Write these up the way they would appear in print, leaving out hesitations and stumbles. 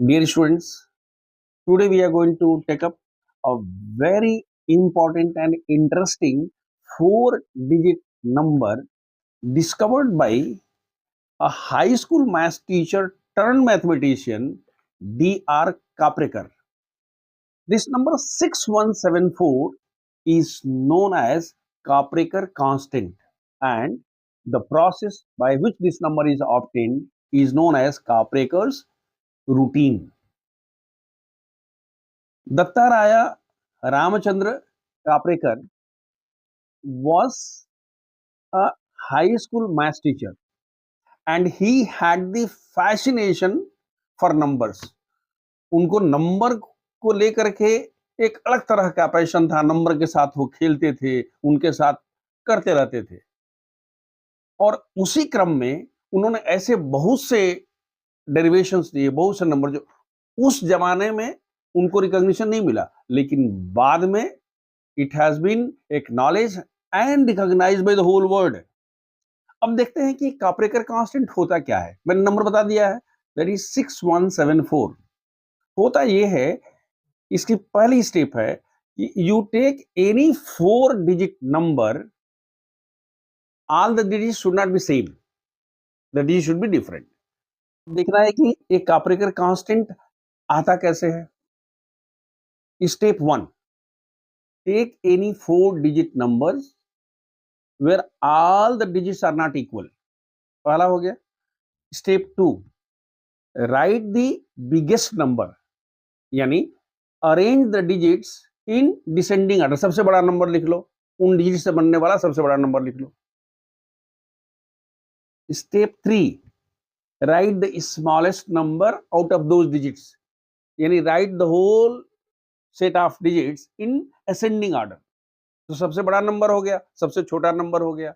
Dear students, today we are going to take up a very important and interesting four-digit number discovered by a high school math teacher turned mathematician D.R. Kaprekar. This number 6174 is known as Kaprekar constant, and the process by which this number is obtained is known as Kaprekar's routine. Dattaraya Ramachandra Kaprekar was a high school math teacher and he had the fascination for numbers. उनको नंबर को लेकर के एक अलग तरह का पैशन था, नंबर के साथ वो खेलते थे, उनके साथ करते रहते थे। और उसी क्रम में उन्होंने ऐसे बहुत से डेरिवेशंस दिए, बहुत से नंबर जो उस जमाने में उनको रिकॉग्निशन नहीं मिला, लेकिन बाद में it has been acknowledge and recognized by the whole world. अब देखते हैं कि काप्रेकर कांस्टेंट होता क्या है। मैंने नंबर बता दिया है, दैट इज 6174। होता ये है, इसकी पहली स्टेप है कि you take any 4 digit number, all the digit should not be same, the digit should be different. देखना है कि एक काप्रेकर कांस्टेंट आता कैसे है। Step 1, take any 4-digit numbers where all the digits are not equal. पहला हो गया। स्टेप 2, write the biggest number, यानी arrange the digits in descending order. सबसे बड़ा नंबर लिख लो, उन डिजिट से बनने वाला सबसे बड़ा नंबर लिख लो। Step 3, write the smallest number out of those digits, यानी write the whole set of digits in ascending order. तो सबसे बड़ा नंबर हो गया, सबसे छोटा नंबर हो गया।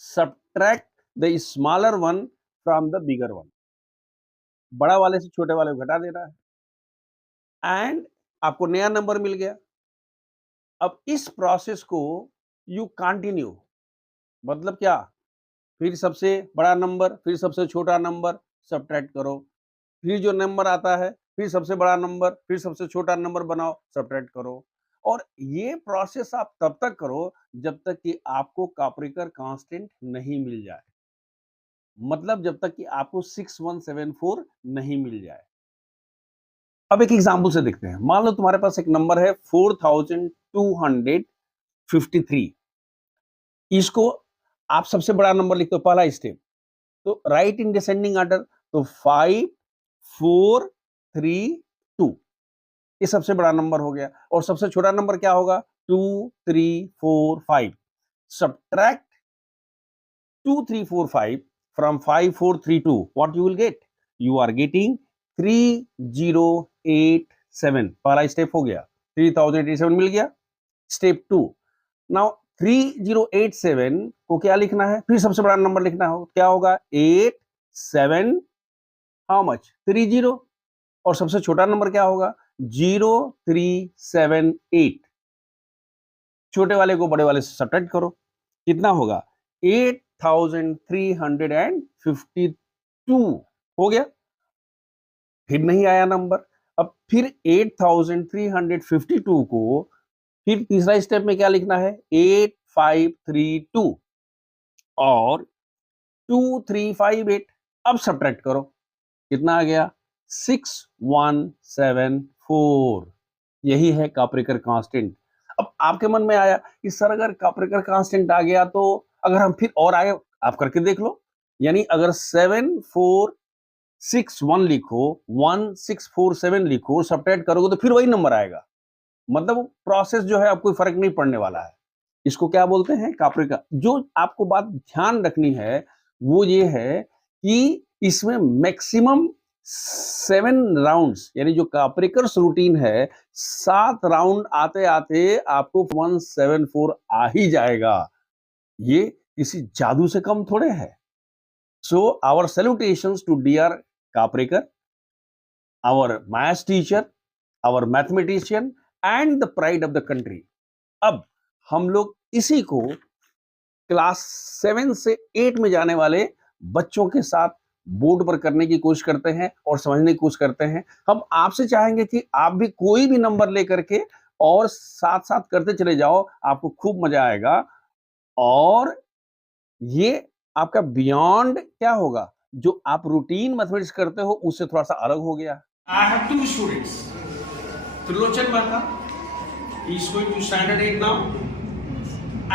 Subtract the smaller one from the bigger one, बड़ा वाले से छोटे वाले को घटा देना है एंड आपको नया नंबर मिल गया। अब इस प्रोसेस को यू कंटिन्यू, मतलब क्या, फिर सबसे बड़ा नंबर, फिर सबसे छोटा नंबर सब्ट्रैक्ट करो, फिर जो नंबर आता है फिर सबसे बड़ा नंबर, फिर सबसे छोटा नंबर बनाओ, सब्ट्रैक्ट करो। और ये प्रोसेस आप तब तक करो जब तक कि आपको काप्रेकर कांस्टेंट नहीं मिल जाए, मतलब जब तक कि आपको 6174 नहीं मिल जाए। अब एक एग्जांपल से देखते हैं। मान लो तुम्हारे पास एक नंबर है 4253, इसको आप सबसे बड़ा नंबर लिखते हो, पहला स्टेप। तो राइट इन डिसेंडिंग ऑर्डर, तो 5 4 3 2, ये सबसे बड़ा नंबर हो गया। और सबसे छोटा नंबर क्या होगा, 2 3 4 5। सब्ट्रैक्ट 2 3 4 5 from 5 4 3 2, what you will get, you are getting 3087। पहला स्टेप हो गया, 3087 मिल गया। स्टेप 2, नाउ 3087 को क्या लिखना है, फिर सबसे बड़ा नंबर लिखना हो, क्या होगा, 8 7 हाउ मच, 30। और सबसे छोटा नंबर क्या होगा, 0378। छोटे वाले को बड़े वाले से सब्ट्रैक्ट करो, कितना होगा, 8352 हो गया। फिर नहीं आया नंबर, अब फिर 8352 को फिर तीसरा स्टेप में क्या लिखना है, 8532 और 2358। अब सब्ट्रैक्ट करो, कितना आ गया, 6174। यही है काप्रेकर कांस्टेंट। अब आपके मन में आया कि सर अगर काप्रेकर कांस्टेंट आ गया तो अगर हम फिर और आगे आप करके देख लो, यानी अगर 7461 लिखो, 1647 लिखो, सब्ट्रैक्ट करोगे तो फिर वही नंबर आएगा। मतलब प्रोसेस जो है आपको फर्क नहीं पड़ने वाला है। इसको क्या बोलते हैं, काप्रेकर। जो आपको बात ध्यान रखनी है वो ये है कि इसमें मैक्सिमम 7 राउंड्स, यानी जो काप्रेकर्स रूटीन है, 7 राउंड आते आते आपको 174 आ ही जाएगा। ये किसी जादू से कम थोड़े है। So our salutations to dear Kaprekar, our maths teacher, our mathematician and the pride of the country. अब हम लोग इसी को क्लास 7 से 8 में जाने वाले बच्चों के साथ बोर्ड पर करने की कोशिश करते हैं और समझने की कोशिश करते हैं। हम आपसे चाहेंगे कि आप भी कोई भी नंबर लेकर के और साथ साथ करते चले जाओ, आपको खूब मजा आएगा। और ये आपका बियॉन्ड क्या होगा, जो आप रूटीन मैथमेटिक्स करते हो उससे थोड़ा सा अलग हो गया। I have two students, Trilochan Verma is going to standard 8 now,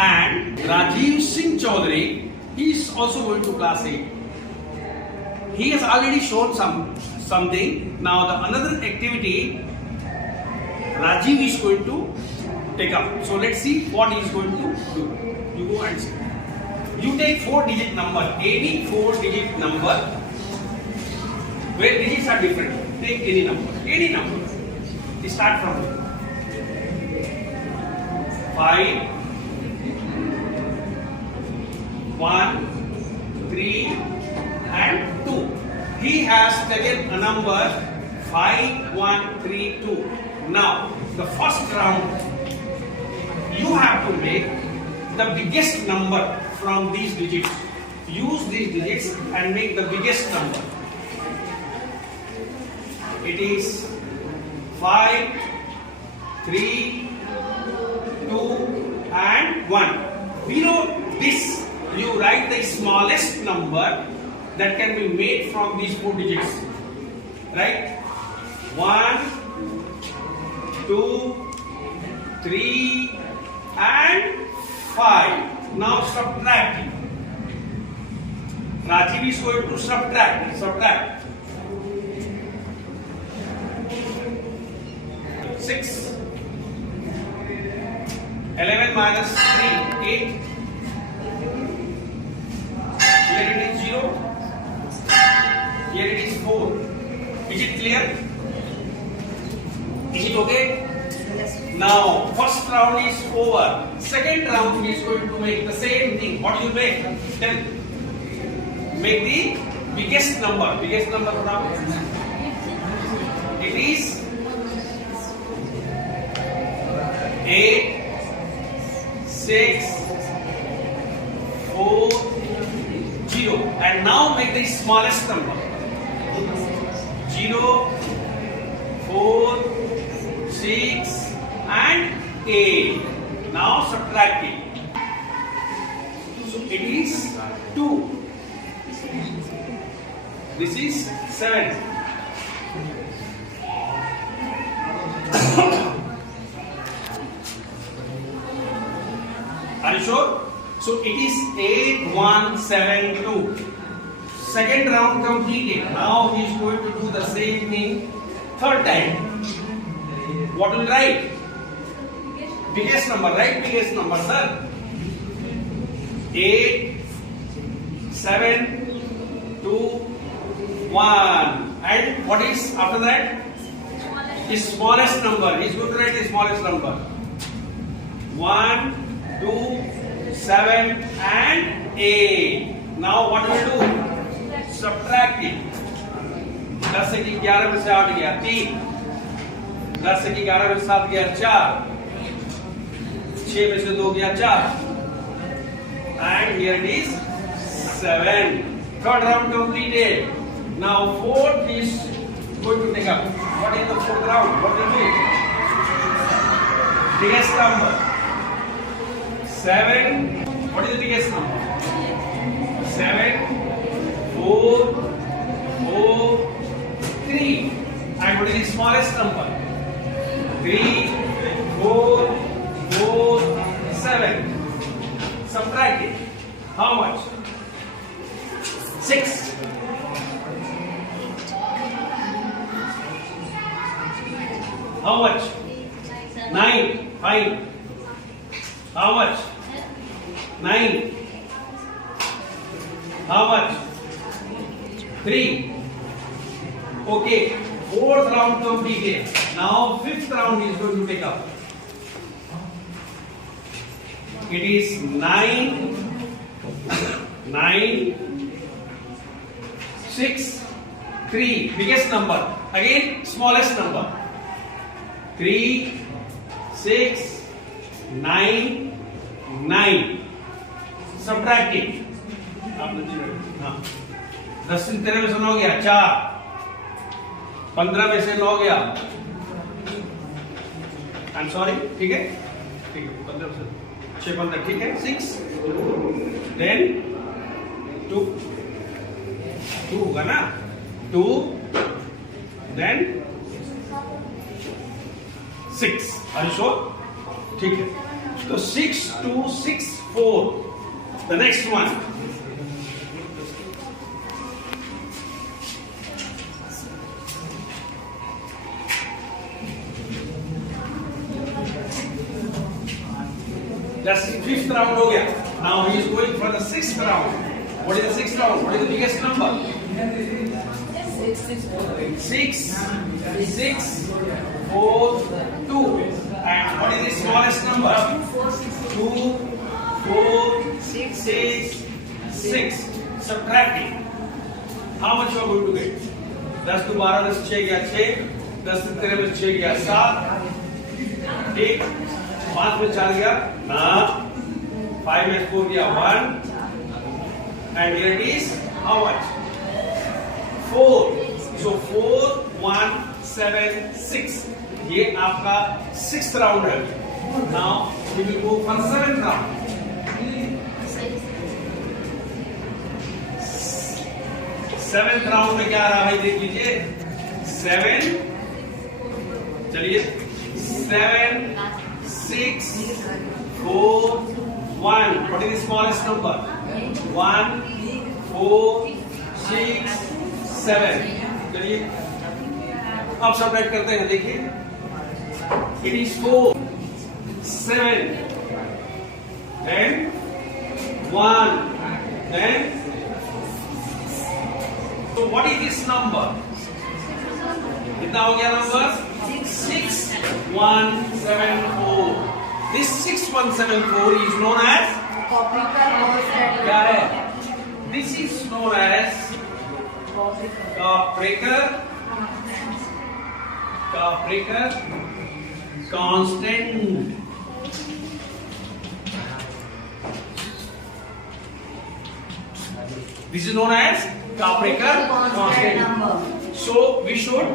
and Rajiv Singh Chaudhary, he is also going to class 8. He has already shown something. Now the another activity Rajiv is going to take up. So let's see what he is going to do. You go and see. You take 4-digit number, any 4-digit number where digits are different. Take any number. Start from there. 5, 1, 3, and 2. He has taken a number 5, 1, 3, 2. Now, the first round, you have to make the biggest number from these digits. Use these digits and make the biggest number. It is 5, 3, 2, and 1. Below this, you write the smallest number that can be made from these 4 digits. Right? 1, 2, 3, and 5. Now subtract. Rajiv is going to subtract. 6. 11 minus 3, 8. Here it is 0. Here it is 4. Is it clear? Is it okay? Now, first round is over. Second round is going to make the same thing. What do you make? Tell. Make the biggest number. Biggest number now. It is 8, 6, 4, 0. And now make the smallest number. 0, 4, 6, and 8. Now subtract it. So it is 2. This is 7. Are you sure? So it is 8, 1, 7, 2. Second round completed. Now he is going to do the same thing third time. What will write? Biggest number, right? Biggest number, sir. 8, 7, 2, 1. And what is after that? The smallest number. He is going to write the smallest number. 1, 2, 7, and 8. Now what will you do? Subtract it. 10 से 11 में से 8 गया 3. 10 से 11 में 7 गया 4. 6 में से 2 गया 4. And here it is 7. Third round completed. Now fourth is going to take up. What is the fourth round? What will you do? Biggest number. 7. What is the biggest number? 7, 4, 4, 3. And what is the smallest number? 3, 4, 4, 7. Subtract it. How much? 6. How much? 9. Fine. How much? 9. How much? 3. Okay. Fourth round completed. Now fifth round is going to take up. It is 9, 6, 3. Biggest number. Again, smallest number. 3, 6, 9, 9. Subtract it. 10 से 13 में से 9 गया 4, 15 में से 9 गया, I am sorry, ठीक है, 15 से 6 15, ठीक है, 6, देन 2 होगा ना, 2, देन 6, आर यू श्योर? ठीक है, तो 6 2 6 4, the next one, that's fifth round हो गया. Now he is going for the sixth round. What is the sixth round? What is the biggest number? 6 6 4 2. And what is the smallest number? 2 4 6 6. Subtracting. How much you are going to get? 10 to 12 में 6 गया 6, 10 से 13 में 6 गया 7, ठीक, 5 में 4 गया 9, 5 में 4 गया 1, and here it is how much? 4. So 4 1 7 6. ये आपका 6th round है. Now we will go for 7th round. 7th round में क्या आ रहा है भाई, देख लीजिए. 7, चलिए 7 6 4 1. What is the smallest number? 1 4 6 7. चलिए अब सबट्रैक्ट करते हैं. देखिए it is 4 7 then 1 then, so what is this number? कितना हो गया नंबर? 6174. This 6174 is known as क्या है? This is known as Kaprekar constant. This is known as Kaprekar constant. So we should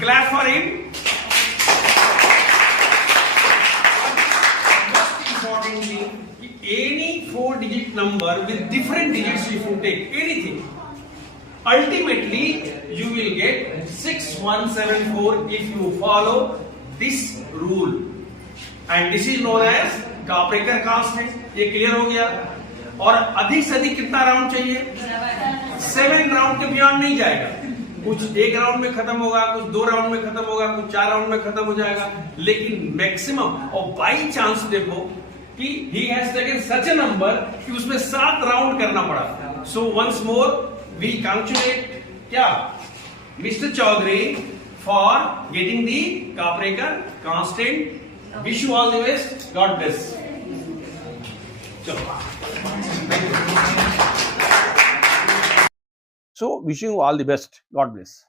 clap for him. Most important thing, any 4-digit number with different digits, if you take anything, ultimately you will get 6174 if you follow this rule, and this is known as Kaprekar constant. ये क्लियर हो गया. और अधिक से अधिक कितना राउंड चाहिए? 7 राउंड के बियॉन्ड नहीं जाएगा. कुछ 1 राउंड में खत्म होगा, कुछ 2 राउंड में खत्म होगा, कुछ 4 राउंड में खत्म हो जाएगा, लेकिन मैक्सिमम. और बाई चांस देखो कि he has taken such a number कि उसमें 7 राउंड करना पड़ा. So once more we congratulate क्या mister Chaudhary for getting the Kaprekar constant. Wish you all the best. God bless. चलो. So wishing you all the best. God bless.